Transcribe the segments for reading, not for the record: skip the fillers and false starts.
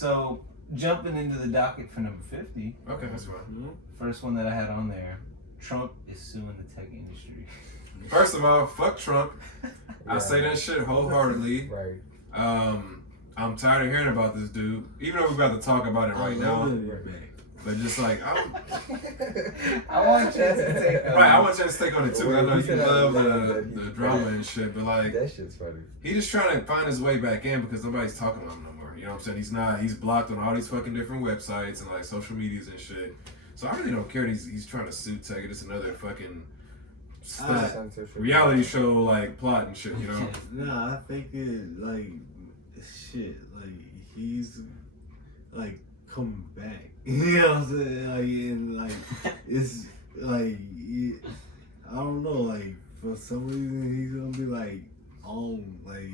So jumping into the docket for number 50. Okay, that's fine. Mm-hmm. First one that I had on there. Trump is suing the tech industry. First of all, fuck Trump. I say that shit wholeheartedly. Right. I'm tired of hearing about this dude. Even though we're about to talk about it right now. But just like, I want Chance to take on it. Right, I want Chance to take on it too. I know you love the drama and shit, but like, that shit's funny. He just trying to find his way back in because nobody's talking about him no more. You know what I'm saying? He's blocked on all these fucking different websites and like social medias and shit. So I really don't care that he's trying to sue Tech. It's another fucking reality show like plot and shit, you know? Nah, I think it like shit. Like he's like come back. You know what I'm saying? Like and like it's like I don't know. Like for some reason he's gonna be like on like.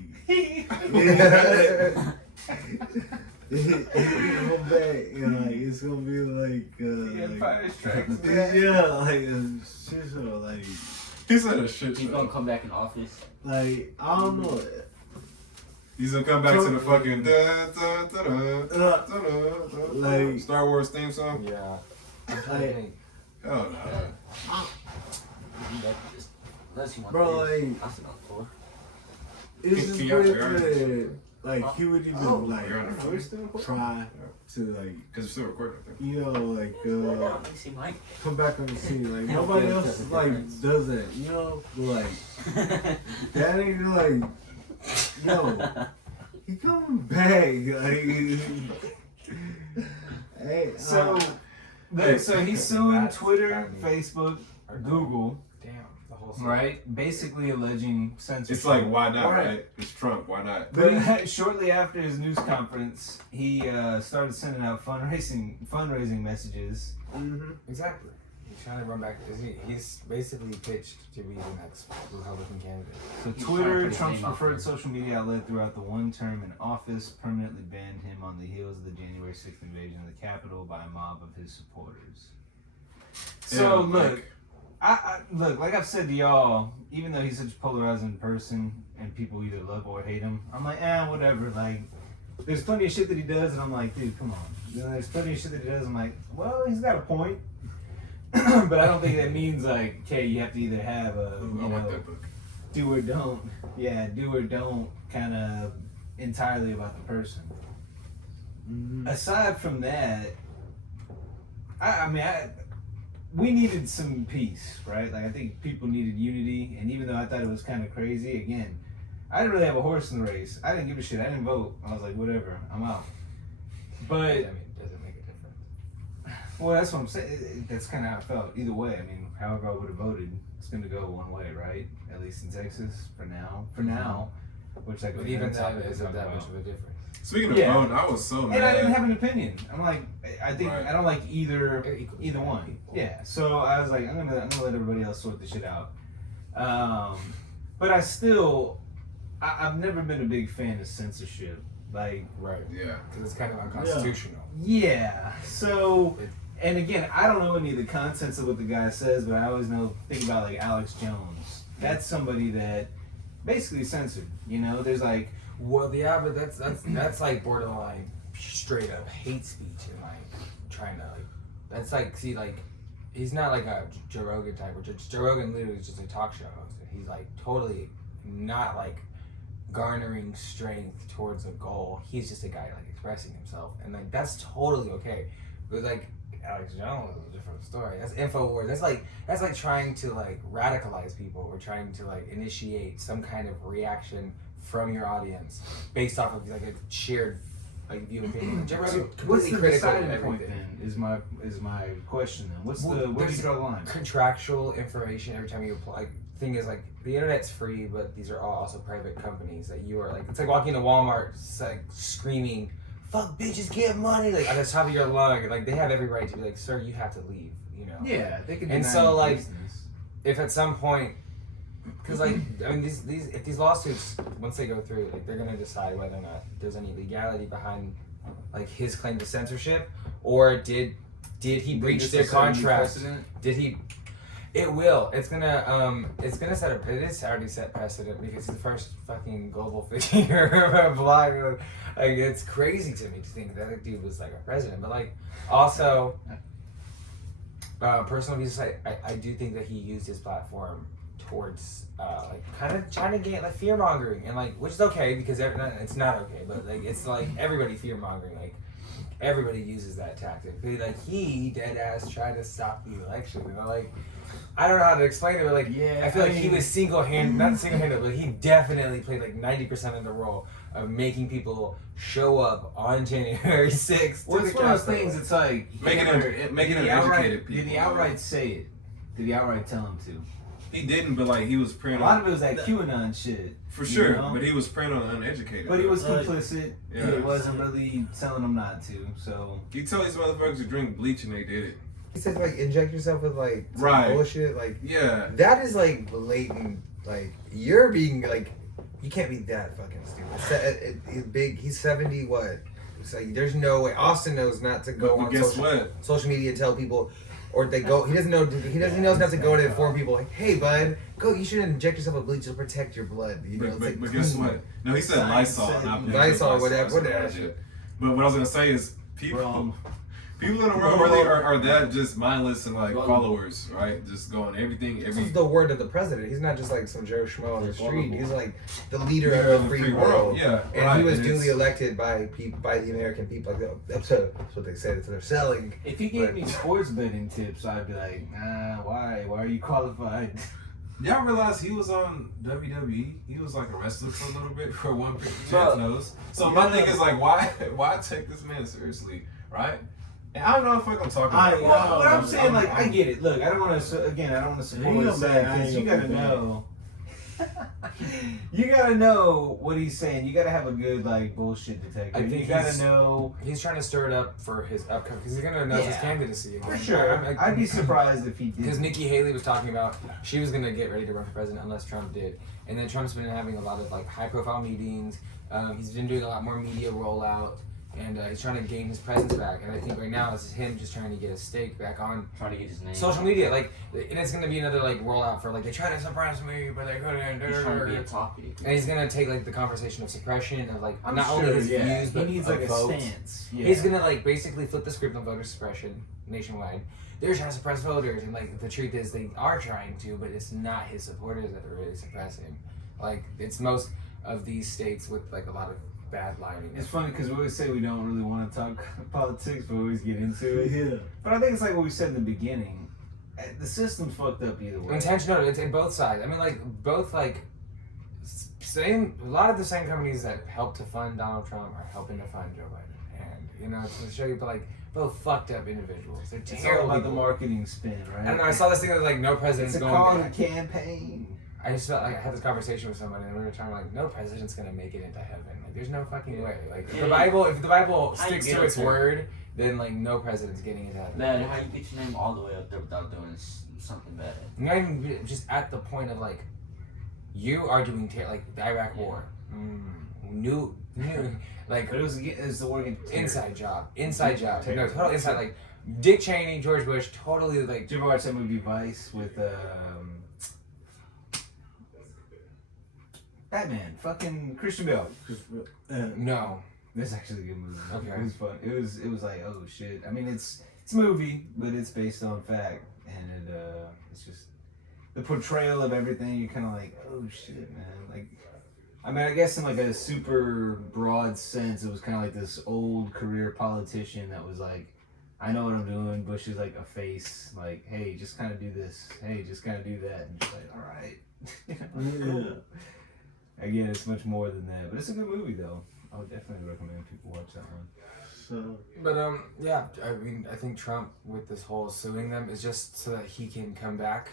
He's gonna come back and like it's gonna be like Empire Strikes Back. Yeah, like a shit show. Like he said a shit show. He's gonna come back in office. Like I don't know. He's gonna come back to the fucking like Star Wars theme song. Yeah. Like, hell no. Bro, like it's just weird that like he would even like try to like because it's still recording. You know like come back on the scene. Like nobody else like does that. You know like that ain't like. Yo, he coming back. Like, hey, so he's suing Twitter, Facebook, Google. Damn, the whole thing. Right? Basically alleging censorship. It's like, why not, right? It's Trump, why not? But shortly after his news conference, he started sending out fundraising messages. Mm-hmm. Exactly. He's trying to run back. He's basically pitched to be the next Republican candidate. So Twitter, Trump's preferred social media outlet throughout the one term in office, permanently banned him on the heels of the January 6th invasion of the Capitol by a mob of his supporters. So look, I look, like I've said to y'all, even though he's such a polarizing person and people either love or hate him, I'm like, whatever. Like, there's plenty of shit that he does, and I'm like, dude, come on. Then there's plenty of shit that he does, I'm like, well, he's got a point. But I don't think that means like, okay, you have to either have a do or don't kind of entirely about the person. Mm-hmm. Aside from that, we needed some peace, right? Like I think people needed unity, and even though I thought it was kind of crazy, again, I didn't really have a horse in the race. I didn't give a shit. I didn't vote. I was like, whatever, I'm out. But well, that's what I'm saying. That's kind of how I felt. Either way, I mean, however I would have voted, it's going to go one way, right? At least in Texas, for now. Which like, but even that isn't that much of a difference. Speaking of voting, I was so mad. And I didn't have an opinion. I'm like, I think I don't like either one. Yeah. So I was like, I'm gonna let everybody else sort this shit out. But I've never been a big fan of censorship. Like, right. Yeah. Because it's kind of unconstitutional. Yeah. So. And again, I don't know any of the contents of what the guy says, but I always think about like Alex Jones. That's somebody that basically censored. You know, there's like, well, yeah, but that's like borderline straight up hate speech and like trying to like that's like he's not like a Joe Rogan type. Joe Rogan literally is just a talk show host. He's like totally not like garnering strength towards a goal. He's just a guy like expressing himself, and like that's totally okay. But like Alex Jones is a different story. That's InfoWars. That's like trying to like radicalize people or trying to like initiate some kind of reaction from your audience based off of like a shared like view opinion. What's the deciding point then? Is my question then? Where do you draw the line? Contractual information every time you apply. Thing is like the internet's free, but these are all also private companies that you are like. It's like walking into Walmart, like screaming, "Fuck bitches, get money!" Like on the top of your lung. Like they have every right to be like, "Sir, you have to leave." You know. Yeah, they can. And so like, if at some point, because like I mean these lawsuits once they go through, like they're gonna decide whether or not there's any legality behind like his claim to censorship, or did he breach their contract? Did he? It will. It's gonna set a. It is already set precedent because he's the first fucking global figure of a blog. Like it's crazy to me to think that dude was like a president, but like also, personal views. I do think that he used his platform towards like kind of trying to get like fear mongering and like which is okay because it's not okay, but like it's like everybody fear mongering like. Everybody uses that tactic. Like he dead ass tried to stop the election. You know, like I don't know how to explain it, but like I feel like he was not single handed, but he definitely played like 90% of the role of making people show up on January 6th. Well, it's one of those things. It's like making them educated people. Did he outright say it? Did he outright tell him to? He didn't, but like he was preying a lot of it was that QAnon shit. For sure, you know? but he was preying on uneducated. But he was complicit. Yeah. He wasn't really telling them not to. So you tell these motherfuckers to drink bleach and they did it. He said like inject yourself with like some Right. bullshit. Like Yeah. that is like blatant. Like you're being like you can't be that fucking stupid. He's big. He's 70. What? It's like there's no way. Austin knows not to go But on guess what? social media and tell people. Or they go. He doesn't know. He knows not to go and inform people. Like, hey, bud, go. You should inject yourself with bleach to protect your blood. You know, But guess what? No, he said Lysol, not Lysol, Lysol, whatever. shit. But what I was gonna say is people in the world really are that just mindless and like followers, right? Just going everything. This is the word of the president. He's not just like some Joe Schmo on the street. He's like the leader of the free world. Yeah, and right. he was duly elected by the American people. Like that's what they said. It's what they're selling. If he gave me sports betting tips, I'd be like, nah, why? Why are you qualified? Y'all realize he was on WWE? He was like a wrestler for a little bit for one chance knows. So my thing is like, why take this man seriously, right? And I don't know if I'm talking about. Well, what I'm saying, like, I get it. Look, I don't want to support his side because you gotta know. You gotta know what he's saying. You gotta have a good like bullshit detector. I think you gotta know. He's trying to stir it up for his upcoming because he's gonna announce his candidacy again. For sure. I'd be surprised if he did. Because Nikki Haley was talking about she was gonna get ready to run for president unless Trump did, and then Trump's been having a lot of like high-profile meetings. He's been doing a lot more media rollout. And he's trying to gain his presence back, and I think right now it's him just trying to get his stake back on trying to get his name social media, like, and it's gonna be another like rollout for like they tried to suppress me, but they couldn't. He's trying to be a topic. And he's gonna take like the conversation of suppression of like not sure, only his views but he needs of like votes. a stance. Yeah. He's gonna like basically flip the script on voter suppression nationwide. They're trying to suppress voters, and like the truth is they are trying to, but it's not his supporters that are really suppressing. Like it's most of these states with like a lot of bad lining. It's funny because we always say we don't really want to talk politics, but we always get into it. Yeah. But I think it's like what we said in the beginning. The system's fucked up either way. Intentional. It's in both sides. I mean, like both like same. A lot of the same companies that helped to fund Donald Trump are helping to fund Joe Biden, and you know it's to show you, but like both fucked up individuals. They're It's terrible. all about the people. marketing spin, right? I don't know. I saw this thing that was like no president's It's a going. call to campaign. I just felt like I had this conversation with someone, and we were talking like, no president's gonna make it into heaven. Like, there's no fucking way. Like, if the Bible sticks to its word, then like no president's getting into heaven. Man, how you get your name all the way up there without doing something bad? Not even just at the point of like, you are doing like the Iraq War, new, like But it was the word inside job, no, total inside. Like Dick Cheney, George Bush, totally like. Did you ever watch that movie Vice with Batman, fucking Christian Bale? No. That's actually a good movie. Okay. It was fun. It was like, oh shit. I mean, it's a movie, but it's based on fact, and it's just the portrayal of everything. You're kind of like, oh shit, man. Like, I mean, I guess in like a super broad sense, it was kind of like this old career politician that was like, I know what I'm doing. Bush is like a face, like, hey, just kind of do this. Hey, just kind of do that, and just like, all right. Cool. Again, it's much more than that, but it's a good movie though. I would definitely recommend people watch that one. So, But yeah, I mean, I think Trump with this whole suing them is just so that he can come back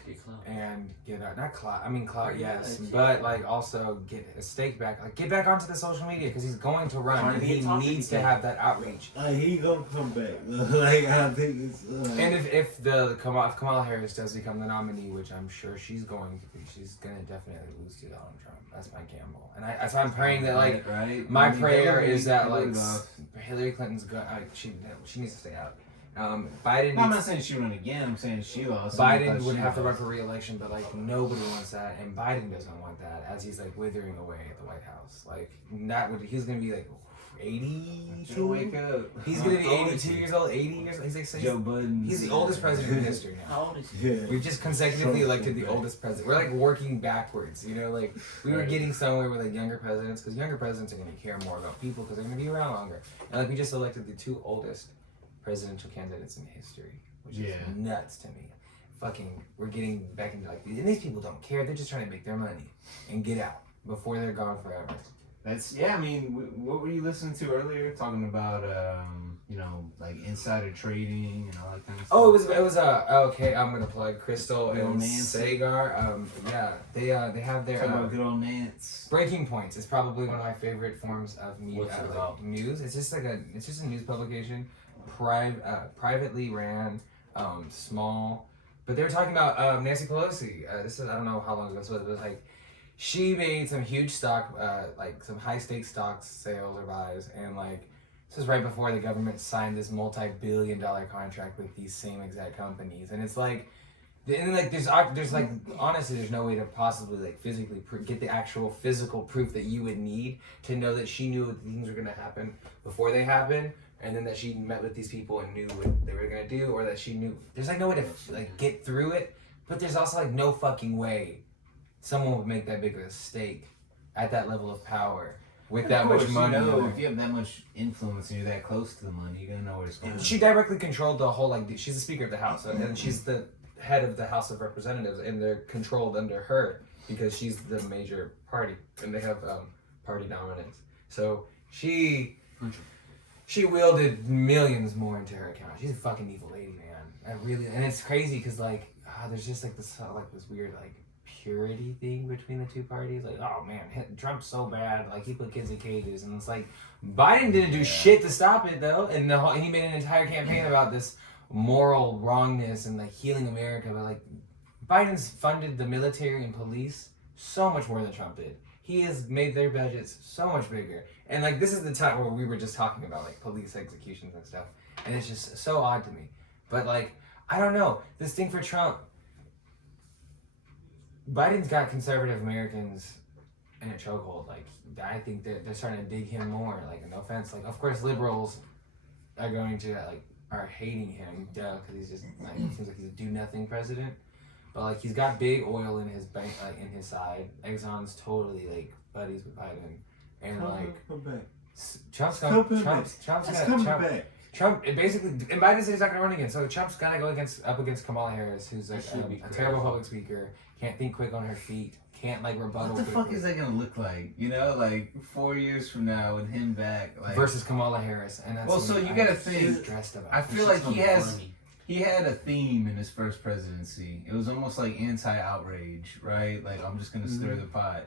and get not clout. I mean clout, yes, but like also get a stake back, like get back onto the social media because he's going to run and he needs to have that outreach. he gonna come back. Like I think it's. And if Kamala Harris does become the nominee, which I'm sure she's going to be, she's gonna definitely lose to Donald Trump. That's my gamble, and that's why I'm praying that like right? my I mean, prayer is that like Hillary Hillary Clinton's going. She needs to stay out. Biden. I'm not saying she run again. I'm saying she lost. Biden would have to run for re-election, but like nobody wants that, and Biden doesn't want that. As he's like withering away at the White House, like that would he's gonna be like 82. Wake up. He's gonna be 82 years old, 80 years old. He's like Joe Budden. he's the oldest president in history now. How old is he? Yeah. We've just consecutively elected the oldest president. We're like working backwards, you know. Like we were getting somewhere with like younger presidents, because younger presidents are gonna care more about people because they're gonna be around longer. And like we just elected the 2 oldest presidential candidates in history, which is nuts to me. Fucking, we're getting back into like, and these people don't care. They're just trying to make their money and get out before they're gone forever. That's I mean, what were you listening to earlier? Talking about you know, like insider trading and all that kind of stuff. Oh, it was okay. I'm gonna plug Crystal Good old and Nance. Sagar. Yeah, they have their Talk about good old Nance. Breaking Points is probably one of my favorite forms of What's it about? news. It's just a news publication, privately ran, small. But they were talking about Nancy Pelosi. This is I don't know how long ago this was, but it was like she made some huge stock, like some high stakes stocks sales or buys, and like this was right before the government signed this multi-billion-dollar contract with these same exact companies, and it's like. And like there's like honestly there's no way to possibly like physically get the actual physical proof that you would need to know that she knew things were gonna happen before they happened, and then that she met with these people and knew what they were gonna do, or that she knew there's like no way to like get through it, but there's also like no fucking way someone would make that big of a stake at that level of power with that much money. You know, if you have that much influence and you're that close to the money, you're gonna know where it's going. She directly controlled the whole like she's the Speaker of the House and she's the head of the House of Representatives, and they're controlled under her because she's the major party and they have party dominance. So she wielded millions more into her account. She's a fucking evil lady, man. And it's crazy because like there's just like this weird like purity thing between the two parties. Like, oh man, Trump's so bad. Like he put kids in cages, and it's like Biden didn't do shit to stop it though, and he made an entire campaign about this moral wrongness and like healing America, but like Biden's funded the military and police so much more than Trump did. He has made their budgets so much bigger, and like this is the time where we were just talking about like police executions and stuff, and it's just so odd to me. But like I don't know, this thing for Trump, Biden's got conservative Americans in a chokehold. Like I think that they're starting to dig him more. Like no offense, like of course liberals are going to like are hating him, because he's just like it seems like he's a do-nothing president. But like he's got big oil in his bank, like in his side. Exxon's totally like buddies with Biden, and Come back. Trump's Come gonna back. Trump's It's gonna coming Trump, back. Trump it basically, and Biden said he's not gonna run again. So Trump's gotta go up against Kamala Harris, who's like That should be a crazy. terrible public speaker, can't think quick on her feet, can't like rebuttal. What the fuck quickly. is that gonna look like? You know, like 4 years from now with him back, like Versus Kamala Harris, and that's Well, what so you I'm gotta think- stressed about. I feel like he had a theme in his first presidency. It was almost like anti-outrage, right? Like I'm just gonna stir the pot.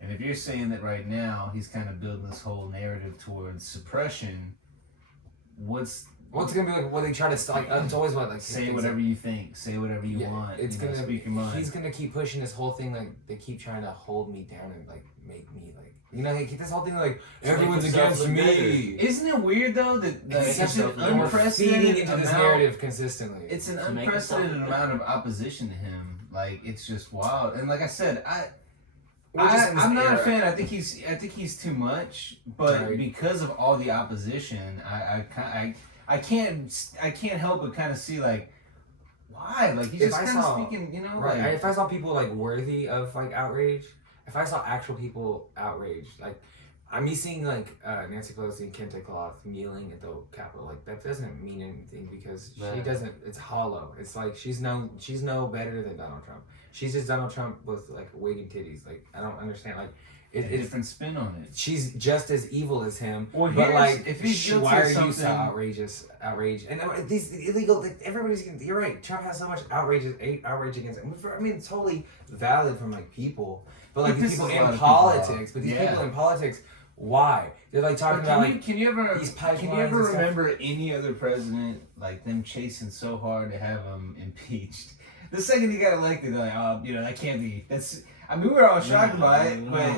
And if you're saying that right now he's kind of building this whole narrative towards suppression, what's gonna be like? What they try to like? It's always what like say things whatever like- you think, say whatever you want. It's you know, gonna speak your mind. He's gonna keep pushing this whole thing. Like they keep trying to hold me down and like make me like this whole thing like everyone's himself against look me. Isn't it weird though that like, It's it's an himself look more feeding unprecedented into this amount- narrative consistently. It's an To make unprecedented himself- amount of opposition to him. Like it's just wild. And like I said, We're just in this I'm not a era. fan. I think he's too much. But Right. because of all the opposition, I can't help but kind of see like why. Like he's If just I kind of saw- speaking. You know, Right. like, If I saw people like worthy of like outrage, if I saw actual people outraged, like me seeing like Nancy Pelosi and Kente Cloth kneeling at the Capitol, like that doesn't mean anything because she Right. doesn't. It's hollow. It's like she's no better than Donald Trump. She's just Donald Trump with like wig and titties. Like I don't understand. Like a it's different spin on it. she's just as evil as him. Well, but here's- like, if he's guilty why of are you so something- outrage? And these illegal, like, everybody's. You're right. Trump has so much outrage against him. I mean, it's totally valid from like people, but like It these pisses people a lot in of people politics. off. But these Yeah. people in politics, why? They're like talking But about can like you ever these can you pipelines ever and stuff. remember any other president like them chasing so hard to have him impeached? The second he got elected, they're like, that can't be. That's. I mean, we were all shocked by it, but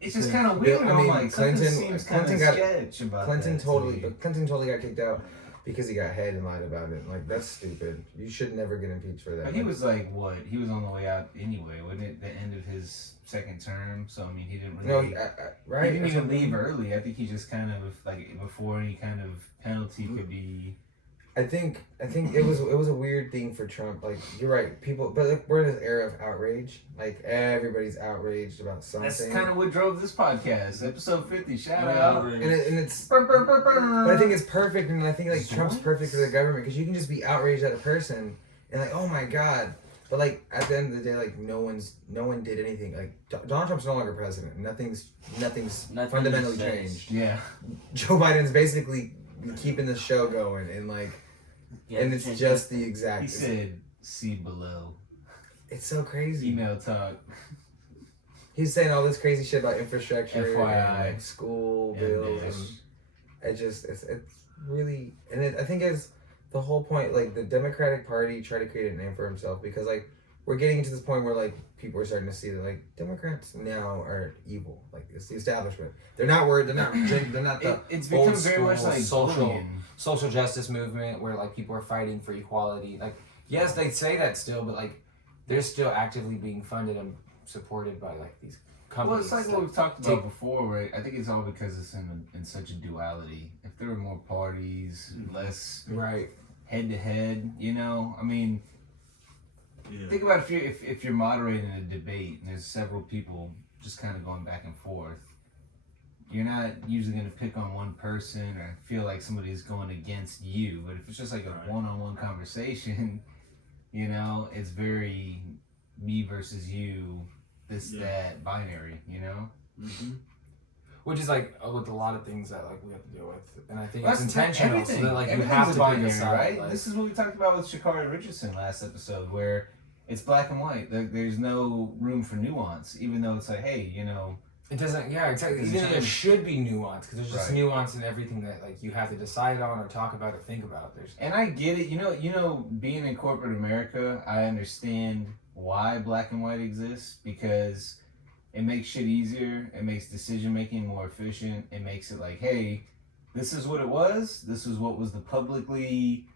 it's just kind of weird. I mean, like something Clinton- seems kind of Clinton got- sketch about Clinton that to totally, me. but Clinton totally got kicked out. because he got head and lied about it. Like, that's stupid. You should never get impeached for that. But he was like, what? He was on the way out anyway, wasn't it? The end of his second term. So I mean, he didn't really. No, right? He didn't even leave early. I think he just kind of like before any kind of penalty could be. I think it was a weird thing for Trump. Like, you're right, people, but like, we're in this era of outrage. Like, everybody's outraged about something. That's kind of what drove this podcast, episode 50. Shout out. And it's. Burr, burr, burr, burr. But I think it's perfect, and I think like Trump's perfect for the government because you can just be outraged at a person and like, oh my god. But like at the end of the day, like no one did anything. Like Donald Trump's no longer president. Nothing's fundamentally changed. Yeah. Joe Biden's basically keeping the show going, and like. Yeah, And it's just the exact. He said, "See below." It's so crazy. Email talk. He's saying all this crazy shit about infrastructure, FYI. and like school bills, and it's really, and I think it's the whole point. Like the Democratic Party tried to create a name for himself because like we're getting to this point where like people are starting to see that like Democrats now are evil. Like it's the establishment. They're not worried. They're not. They're not the. It's old become very much school like social justice movement where like people are fighting for equality. Like, yes, they say that still, but like they're still actively being funded and supported by like these companies. Well, it's like what we've talked about before, right? I think it's all because it's in such a duality. If there were more parties, less right head to head, you know, I mean. Yeah. Think about if you're moderating a debate and there's several people just kind of going back and forth. You're not usually going to pick on one person or feel like somebody's going against you. But if it's just like a one-on-one conversation, you know, it's very me versus you, that binary, you know? Mm-hmm. which is like with a lot of things that like we have to deal with, and I think That's it's intentional. So that like you everything's have a to binary, pick a side, right? like- This is what we talked about with Sha'Carri Richardson last episode, where it's black and white. There's no room for nuance, even though it's like, hey, you know. It doesn't, yeah, exactly. Doesn't Even there change. should be nuance, because there's just Right. nuance in everything that like you have to decide on or talk about or think about. There's And I get it. You know, being in corporate America, I understand why black and white exists, because it makes shit easier. It makes decision making more efficient. It makes it like, hey, this is what it was. This is what was the publicly,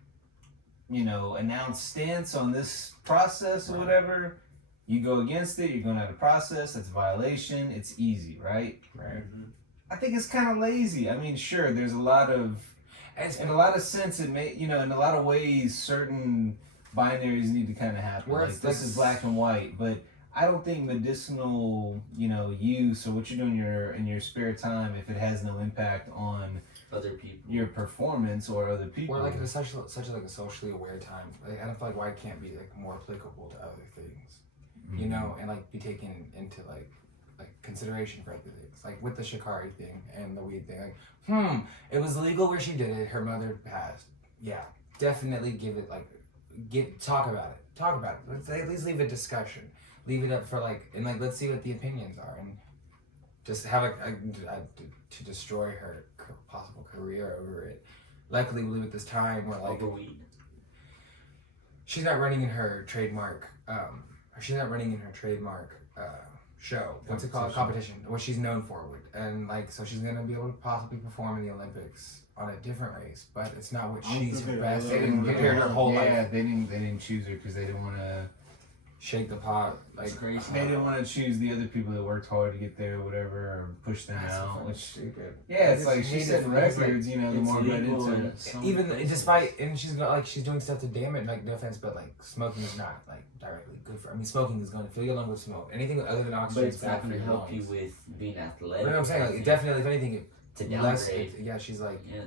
announced stance on this process or whatever. You go against it, you're going out of process. That's a violation. It's easy, right? right. I think it's kind of lazy. I mean, sure, there's a lot of, in a lot of sense, it may, in a lot of ways, certain binaries need to kind of happen. Where Like it's this like- is black and white, but I don't think medicinal, use or what you're doing in your spare time, if it has no impact on Other people. your performance or other people. We're like in such like a socially aware time. Like I don't feel like why it can't be like more applicable to other things, and like be taken into like consideration for other things. Like with the Sha'Carri thing and the weed thing. Like, it was legal where she did it. Her mother passed. Yeah, definitely talk about it. Talk about it. Let's at least leave a discussion. Leave it up for let's see what the opinions are, and just have to destroy her possible career over it. Luckily, we live at this time where Overweed. she's not running in her trademark. She's not running in her trademark show. What's it called? Competition. What she's known for, and so she's gonna be able to possibly perform in the Olympics on a different race, but it's not what I don't she's think best they at really compared to her whole life. Yeah, they didn't choose her because they didn't want to. Shake the pot, It's crazy. They didn't want to choose the other people that worked hard to get there or whatever, or push them out. Which, stupid. yeah, it's like just she hate set it because, records. The more read into it. Even despite, and she's got she's doing stuff to damage. No offense, but smoking is not directly good for. I mean, smoking is going to fill your lungs with smoke. Anything other than oxygen But is it's bad not for going to your help you lungs. with being athletic. You know what I'm saying? Like, definitely, if anything, to less. downgrade. Yeah, she's Yeah.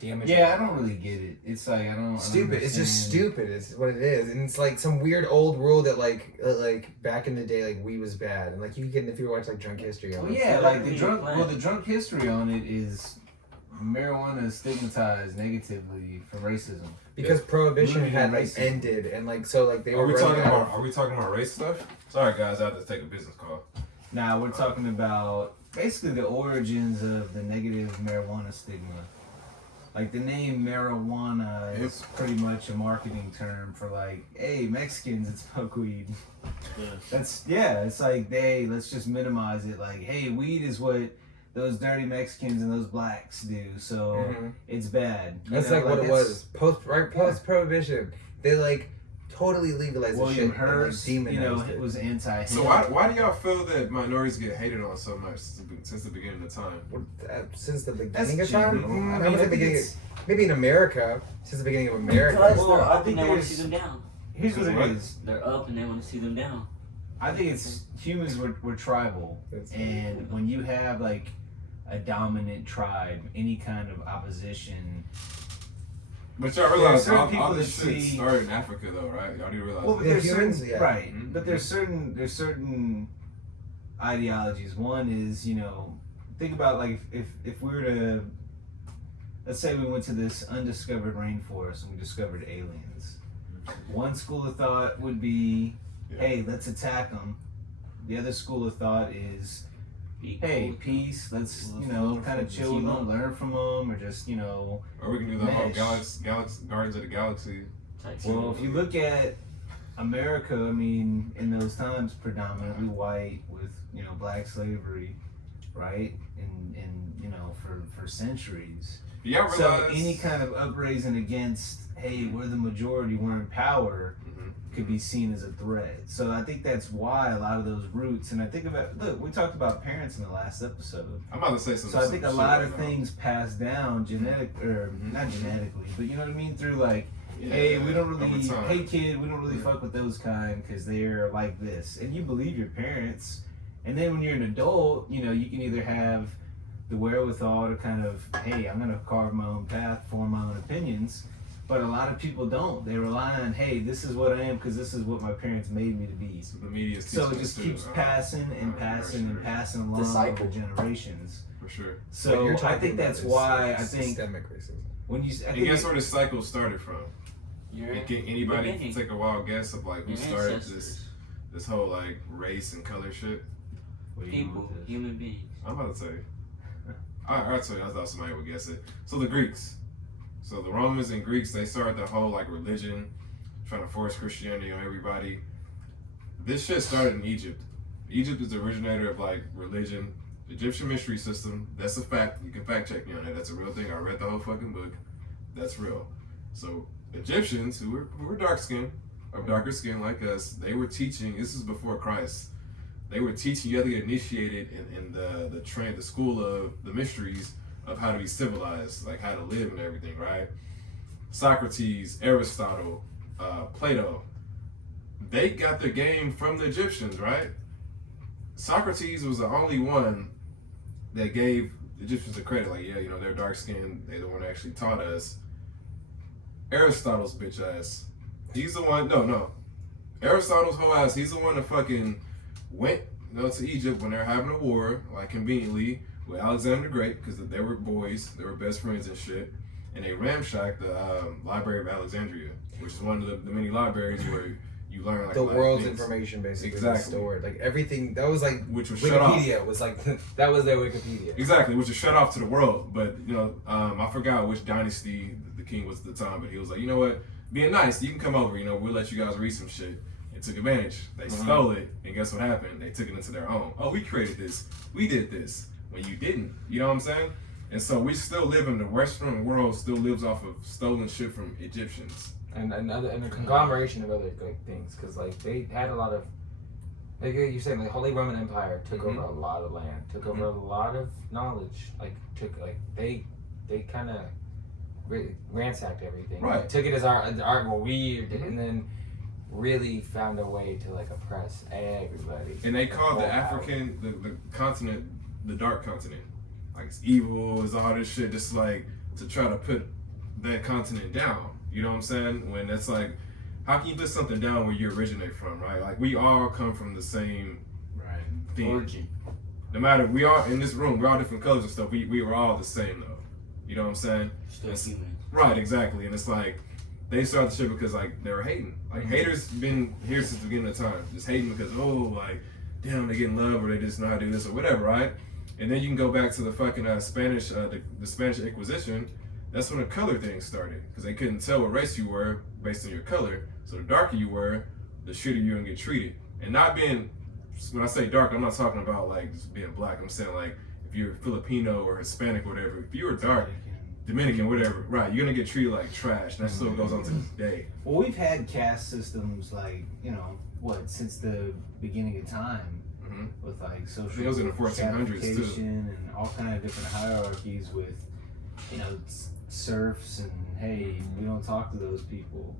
damaging. Yeah, I don't really get it. It's like I don't. Stupid. It's just understand. stupid. It's what it is, and it's like some weird old rule that like back in the day, weed was bad, and you get if you watch Drunk History. Well, on it. yeah, Whatever the you drunk. plan. Well, the drunk history on it is marijuana is stigmatized negatively for racism. because prohibition Looting had and racism. ended, and they Are were we running talking out about? of- Are we talking about race stuff? Sorry, guys, I have to take a business call. Now we're talking about basically the origins of the negative marijuana stigma. Like the name marijuana is pretty much a marketing term for hey, Mexicans that smoke weed. Yeah. It's like let's just minimize it. Like, hey, weed is what those dirty Mexicans and those blacks do. So it's bad. That's like what it was post prohibition. They like totally legalized the shit. William Hearst, and, like, demonized it was anti. So why do y'all feel that minorities get hated on so much since the beginning of time? Since the beginning That's of time? general. I mean, the beginning. Maybe in America, since the beginning of America. Because Well, they're I up think and they want to there's- see them down. Here's what it is. They're up and they want to see them down. I think it's humans were tribal, and when you have like a dominant tribe, any kind of opposition. But y'all realize certain all people this that shit see- started in Africa, though, right? Y'all do realize Well, that. but Yeah, there's humans, certain, yeah. right, Mhm. but there's certain ideologies. One is, think about like if we were to, let's say we went to this undiscovered rainforest and we discovered aliens. One school of thought would be, hey, let's attack them. The other school of thought is, hey, peace. Let's kind of chill with them, learn from them, or just Or we can do the whole mesh. Guardians of the Galaxy. Well, if you look at America, I mean, in those times, predominantly white with black slavery, right? And for centuries. Do y'all So realize? any kind of upraising against, hey, we're the majority, we're in power, could be seen as a threat. So I think that's why a lot of those roots, and I think about, look, we talked about parents in the last episode. I'm about to say something. So I think a lot of things passed down not genetically, but you know what I mean? Through like, hey, we don't really, hey kid, we don't really fuck with those kind because they're like this. And you believe your parents. And then when you're an adult, you can either have the wherewithal to kind of, hey, I'm going to carve my own path, form my own opinions. But a lot of people don't. They rely on, hey, this is what I am because this is what my parents made me to be. So the media. So it just keeps passing and passing and passing along over generations. For sure. So I think that's why I think systemic racism. when you, I And think guess where the cycle started from? Your Can anybody beginning. take a wild guess of like who Your started ancestors. this whole like race and color shit? what do you People, want with this? human beings. I'm about to tell you. I'll tell you. I thought somebody would guess it. So the Greeks. So the Romans and Greeks, they started the whole like religion, trying to force Christianity on everybody. This shit started in Egypt. Egypt is the originator of like religion. The Egyptian mystery system, that's a fact. You can fact check me on that. That's a real thing. I read the whole fucking book. That's real. So Egyptians who were dark skinned, or darker skin like us, they were teaching, this is before Christ, they were teaching, you had to get initiated in the school of the mysteries of how to be civilized, like how to live and everything, right? Socrates, Aristotle, Plato, they got their game from the Egyptians, right? Socrates was the only one that gave the Egyptians the credit, like, yeah, they're dark skinned, they're the one that actually taught us. Aristotle's bitch ass, he's the one, no. Aristotle's whole ass, he's the one that fucking went to Egypt when they were having a war, like conveniently, with Alexander the Great, because they were boys, they were best friends and shit, and they ramshacked the Library of Alexandria, which is one of the many libraries where you learn like the a lot of world's things. information basically Exactly. stored. Like everything that was like Which was shut off. Wikipedia was like that was their Wikipedia. Exactly, which is shut off to the world. But I forgot which dynasty the king was at the time, but he was like, you know what, being nice, you can come over, we'll let you guys read some shit. And took advantage. They stole it, and guess what happened? They took it into their own. Oh, we created this. We did this. When you didn't. You know what I'm saying? And so we still live in the Western world, still lives off of stolen shit from Egyptians. and a conglomeration of other like things, because like they had a lot of, like you're saying, like Holy Roman Empire took over a lot of land, took over a lot of knowledge, they kind of ransacked everything, Right. took it as art what we did, and then really found a way to like oppress everybody. And they called the Wow. African, the continent, the dark continent. Like it's evil, it's all this shit, just like to try to put that continent down. You know what I'm saying? When it's like, how can you put something down where you originate from, right? Like we all come from the same thing. Origin. No matter, we are in this room, we're all different colors and stuff. We were all the same though. You know what I'm saying? Still human. Right, exactly. And it's like they started the shit because like they were hating. Like haters been here since the beginning of time. Just hating because like damn, they getting love or they just know how to do this or whatever, right? And then you can go back to the fucking Spanish, the Spanish Inquisition. That's when the color thing started because they couldn't tell what race you were based on your color. So the darker you were, the shittier you were gonna get treated. And not being, when I say dark, I'm not talking about like just being black. I'm saying like if you're Filipino or Hispanic or whatever. If you were dark, Dominican, whatever, right, you're gonna get treated like trash. And that still goes on to this day. Well, we've had caste systems like, you know, since the beginning of time, with like social It was in the 1400s too, stratification and all kind of different hierarchies with, you know, serfs and hey, we don't talk to those people.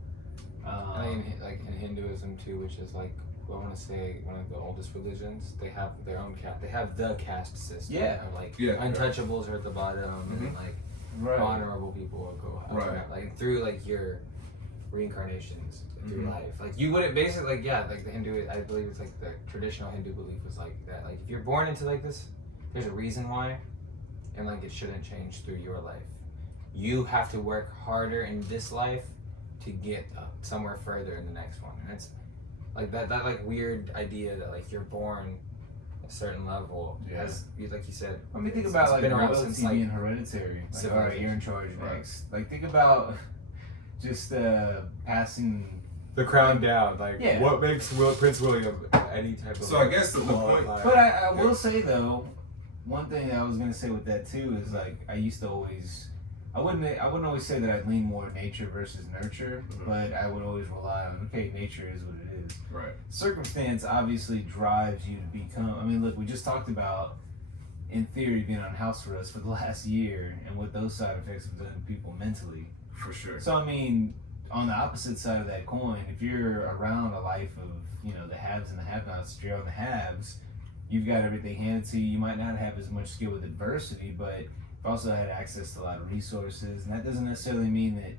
Like in Hinduism too, which is like, I want to say one of the oldest religions. They have their own caste. They have the caste system. Yeah. Of like untouchables are at the bottom, and like honorable people will go up. Right. Like through like your reincarnations through life. Like you wouldn't basically like the Hindu. I believe it's like the traditional Hindu belief was like that. Like if you're born into like this, there's a reason why, and like it shouldn't change through your life. You have to work harder in this life to get somewhere further in the next one, and it's like that like weird idea that like you're born a certain level as like you said. I mean, think about like been around royalty since like being hereditary. Like, all right, you're in charge next. Like think about just passing the crown down. Like what makes Prince William any type of. So I guess the point. But I will say though, one thing I was gonna say with that too is like I used to always. I wouldn't always say that I'd lean more nature versus nurture, but I would always rely on, okay, nature is what it is. Right. Circumstance obviously drives you to become, I mean, look, we just talked about, in theory, being on house arrest for the last year and what those side effects have done to people mentally. For sure. So, I mean, on the opposite side of that coin, if you're around a life of, you know, the haves and the have-nots, if you're on the haves, you've got everything handed to you. You might not have as much skill with adversity, but also had access to a lot of resources, and that doesn't necessarily mean that,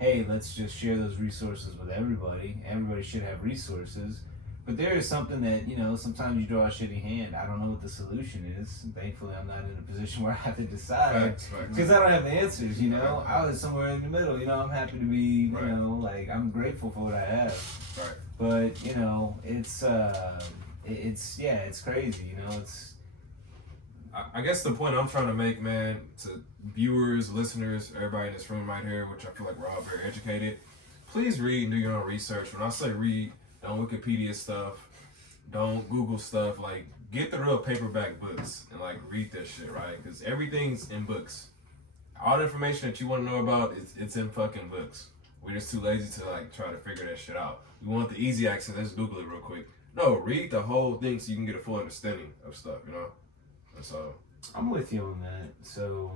hey, let's just share those resources with everybody. Everybody should have resources, but there is something that, you know, sometimes you draw a shitty hand. I don't know what the solution is. Thankfully, I'm not in a position where I have to decide because I don't have the answers. You know, I was somewhere in the middle. You know, I'm happy to be. You know, like I'm grateful for what I have. Right. But you know, it's crazy. You know, it's. I guess the point I'm trying to make, man, to viewers, listeners, everybody in this room right here, which I feel like we're all very educated, please read and do your own research. When I say read, don't Wikipedia stuff, don't Google stuff, like get the real paperback books and like read that shit, right? Because everything's in books. All the information that you want to know about, it's in fucking books. We're just too lazy to like try to figure that shit out. We want the easy access, let's Google it real quick. No, read the whole thing so you can get a full understanding of stuff, you know? So I'm with you on that. So,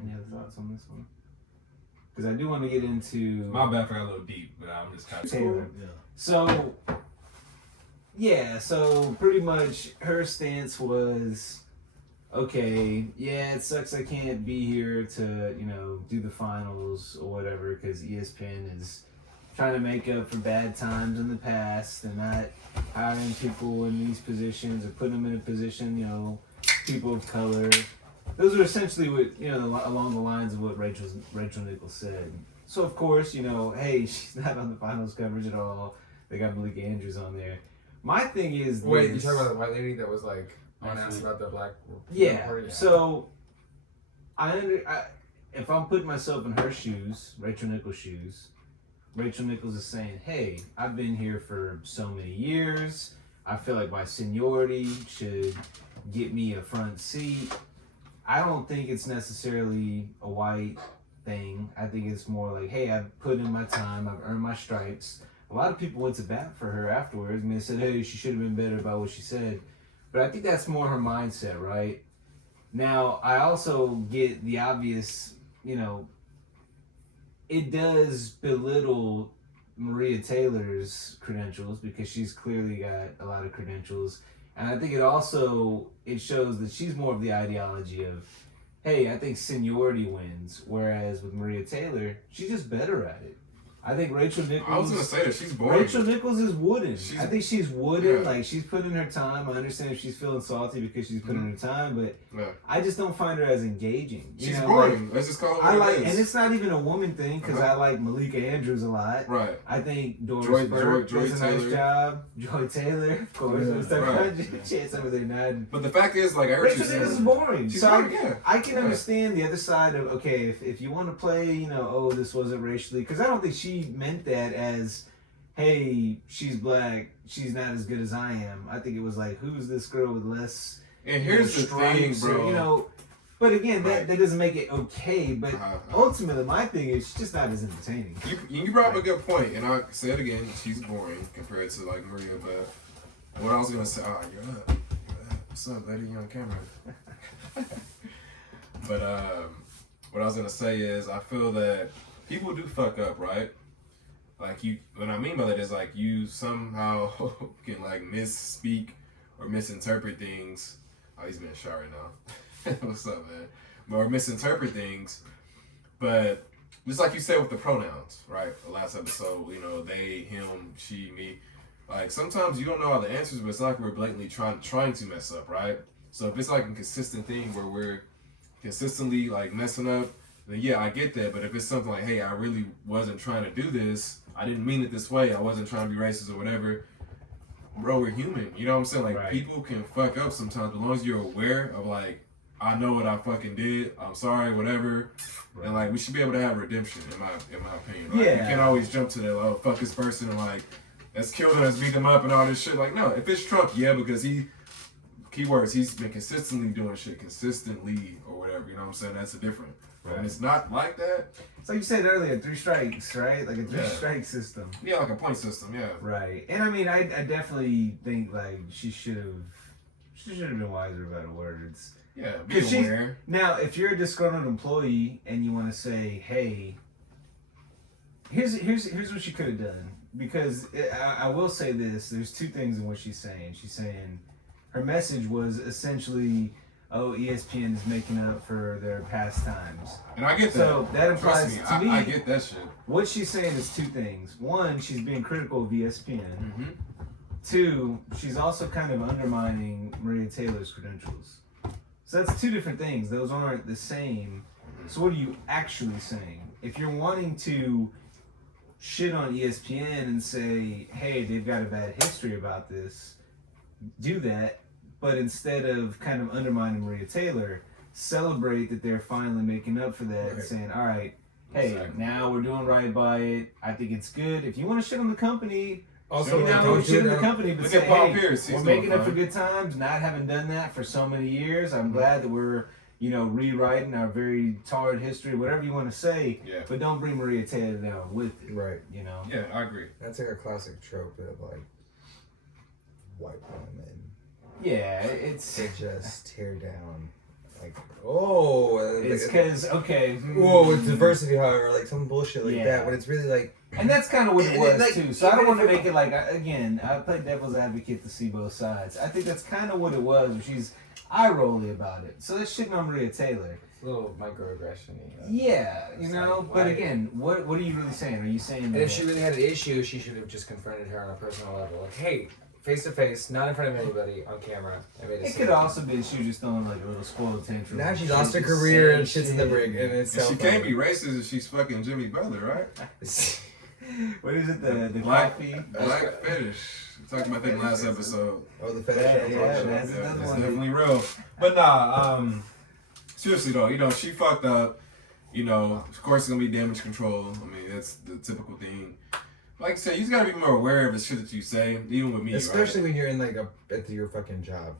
any other thoughts on this one? Because I do want to get into. My bad for a little deep, but I'm just kind of. Taylor. So, so pretty much her stance was, okay, yeah, it sucks I can't be here to, you know, do the finals or whatever because ESPN is trying to make up for bad times in the past and not hiring people in these positions or putting them in a position, you know, people of color. Those are essentially what, you know, along the lines of what Rachel Nichols said. So of course, you know, hey, she's not on the finals coverage at all. They got Malika Andrews on there. My thing is, wait, you talking about the white lady that was like unasked about the black? Yeah. So if I'm putting myself in her shoes, Rachel Nichols' shoes, Rachel Nichols is saying, hey, I've been here for so many years. I feel like my seniority should get me a front seat. I don't think it's necessarily a white thing. I think it's more like, hey, I've put in my time, I've earned my stripes. A lot of people went to bat for her afterwards. I mean, they said, hey, she should have been better about what she said. But I think that's more her mindset, right? Now, I also get the obvious, you know, it does belittle Maria Taylor's credentials because she's clearly got a lot of credentials. And I think it shows that she's more of the ideology of, hey, I think seniority wins. Whereas with Maria Taylor, she's just better at it. I think Rachel Nichols. I was gonna say that she's boring. Rachel Nichols is wooden. I think she's wooden. Yeah. Like she's putting in her time. I understand if she's feeling salty because she's putting in her time, but yeah. I just don't find her as engaging. She's boring. Let's just call her what it is. And it's not even a woman thing because I like Malika Andrews a lot. Right. I think Doris Burke does a nice job. Joy Taylor, of course. Chance over there nodding. But the fact is, like I heard Rachel Nichols is boring. She's so boring, yeah. I can understand the other side of, okay, if you want to play, you know, oh, this wasn't racially, because I don't think she meant that as, hey, she's black, she's not as good as I am. I think it was like, who's this girl with less And here's the thing, stripes or, bro. But again, Right. that doesn't make it okay. But ultimately, my thing is she's just not as entertaining. You brought up a good point, and I say it again. She's boring compared to like Maria. But what I was gonna say, you're up. What's up, lady? You on camera? But what I was gonna say is, I feel that people do fuck up, right? Like what I mean by that is like you somehow can like misspeak or misinterpret things. Oh, he's being shy right now. What's up, man? Or misinterpret things, but just like you said with the pronouns, right? The last episode, they, him, she, me. Like sometimes you don't know all the answers, but it's not like we're blatantly trying to mess up, right? So if it's like a consistent thing where we're consistently like messing up, then yeah, I get that. But if it's something like, hey, I really wasn't trying to do this, I didn't mean it this way, I wasn't trying to be racist or whatever. Bro, we're human. You know what I'm saying? Like Right. people can fuck up sometimes, as long as you're aware of like, I know what I fucking did. I'm sorry, whatever. Right. And like we should be able to have redemption, in my opinion. Right? Yeah. You can't always jump to that, oh fuck this person and like let's kill them, let's beat them up and all this shit. Like no, if it's Trump, yeah, because keywords, he's been consistently doing shit consistently or whatever. You know what I'm saying? That's a different. Right. And it's not like that. It's like you said earlier, 3 strikes, right? Like a 3-strike system. Yeah, like a point system. Yeah. Right. And I mean, I definitely think like she should have been wiser about her words. Yeah, be aware. Now, if you're a disgruntled employee and you want to say, "Hey, here's what you could have done," because I will say this: there's 2 things in what she's saying. She's saying her message was essentially, "Oh, ESPN is making up for their past times," and I get that. So that implies Trust to me. I get that shit. What she's saying is 2 things. 1, she's being critical of ESPN. Mm-hmm. 2, she's also kind of undermining Maria Taylor's credentials. So that's 2 different things. Those aren't the same. So what are you actually saying? If you're wanting to shit on ESPN and say, hey, they've got a bad history about this, do that. But instead of kind of undermining Maria Taylor, celebrate that they're finally making up for that and saying, all right, hey, now we're doing right by it. I think it's good. If you want to shit on the company, Also, don't shit on the company, but Look say, at Paul hey, Pierce. He's we're doing making up fine. for good times, not having done that for so many years. I'm glad that we're, rewriting our very tarred history, whatever you want to say. Yeah. But don't bring Maria Taylor down with it. Right. Yeah, I agree. That's like a classic trope of like white women Yeah, it's to just tear down. Like, it's because it's diversity, however, like some bullshit like that. But it's really like, and that's kind of what it And was like, too. So I don't even want to if make it like I play devil's advocate to see both sides. I think that's kind of what it was. She's eye rolly about it. So that's shitting on Maria Taylor. A little microaggression. Yeah, like, but again, what are you really saying? Are you saying And that if she really had an issue, she should have just confronted her on a personal level. Like, hey, face to face, not in front of anybody, on camera. it could also be she was just throwing like a little spoiled tantrum. now she's She lost her was just career saying and shit's in the brig, and it's And so she can't be racist if she's fucking Jimmy Butler, right? What is it? The Black coffee? Black fetish. We talked about that in the last episode. Oh, the fetish. Yeah, that's Yeah, another it's one. definitely real. But nah, seriously though, she fucked up. Of course it's gonna be damage control. I mean, that's the typical thing. Like I said, you just gotta be more aware of the shit that you say, even with me. Especially right? when you're in like at your fucking job.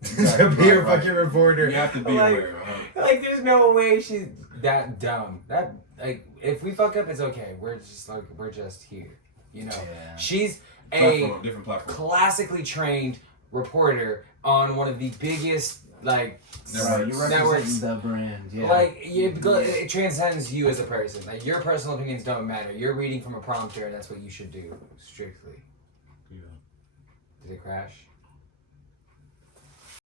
Exactly, To be a right. fucking reporter. You have to be Like- aware. Like, there's no way she's that dumb. That, like, if we fuck up, it's okay. We're just here. Yeah. She's a Different platform. classically trained reporter on one of the biggest, like, Right, you're networks. representing the brand. Yeah. Like, it transcends you as a person. Like, your personal opinions don't matter. You're reading from a prompter, and that's what you should do, strictly. Yeah. Did it crash?